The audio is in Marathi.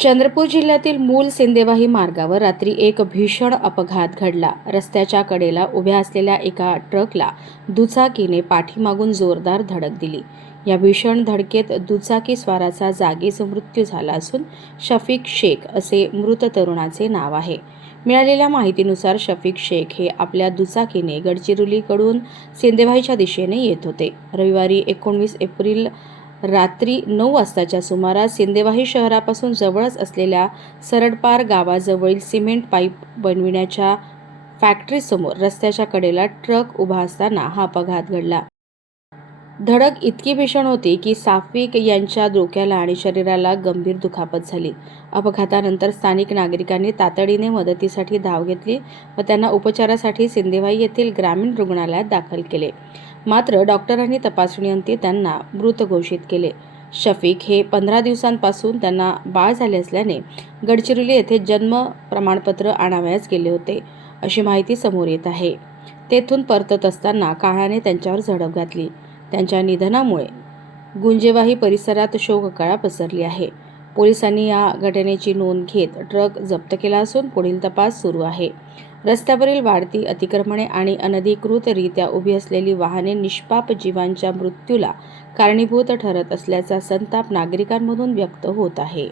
चंद्रपूर जिल्ह्यातील मूल सिंदेवाही मार्गावर रात्री एक भीषण अपघात घडला। रस्त्याच्या कडेला उभ्या असलेल्या एका ट्रकला दुचाकीने पाठीमागून जोरदार धडक दिली। या भीषण धडकेत दुचाकी स्वाराचा जागीच मृत्यू झाला असून शफीक शेख असे मृत तरुणाचे नाव आहे। मिळालेल्या माहितीनुसार शफीक शेख हे आपल्या दुचाकीने गडचिरोलीकडून सिंदेवाहीच्या दिशेने येत होते। रविवारी 19 एप्रिल रात्री 9 वाजताच्या सुमारास सिंदेवाही शहरापासून जवळच असलेल्या सरडपार गावाजवळील सिमेंट पाईप बनविण्याच्या फॅक्टरीसमोर रस्त्याच्या कडेला ट्रक उभा असताना हा अपघात घडला। धडक इतकी भीषण होती की शफीक यांच्या डोक्याला आणि शरीराला गंभीर दुखापत झाली। अपघातानंतर स्थानिक नागरिकांनी तातडीने मदतीसाठी धाव घेतली व त्यांना उपचारासाठी सिंदेवाही येथील ग्रामीण रुग्णालयात दाखल केले। मात्र डॉक्टरांनी तपासणीअंती त्यांना मृत घोषित केले। शफीक हे 15 दिवसांपासून त्यांना बाळ झाले असल्याने गडचिरोली येथे जन्म प्रमाणपत्र आणावयास गेले होते, अशी माहिती समोर येत आहे। तेथून परतत असताना काळाने त्यांच्यावर झडप घातली। त्यांच्या निधनामुळे गुंजेवाही परिसरात शोककळा पसरली आहे। पोलिसांनी या घटनेची नोंद घेत ट्रक जप्त केला असून पुढील तपास सुरू आहे। रस्त्यावरील वाढती अतिक्रमणे आणि अनधिकृतरित्या उभी असलेली वाहने निष्पाप जीवांच्या मृत्यूला कारणीभूत ठरत असल्याचा संताप नागरिकांमधून व्यक्त होत आहे।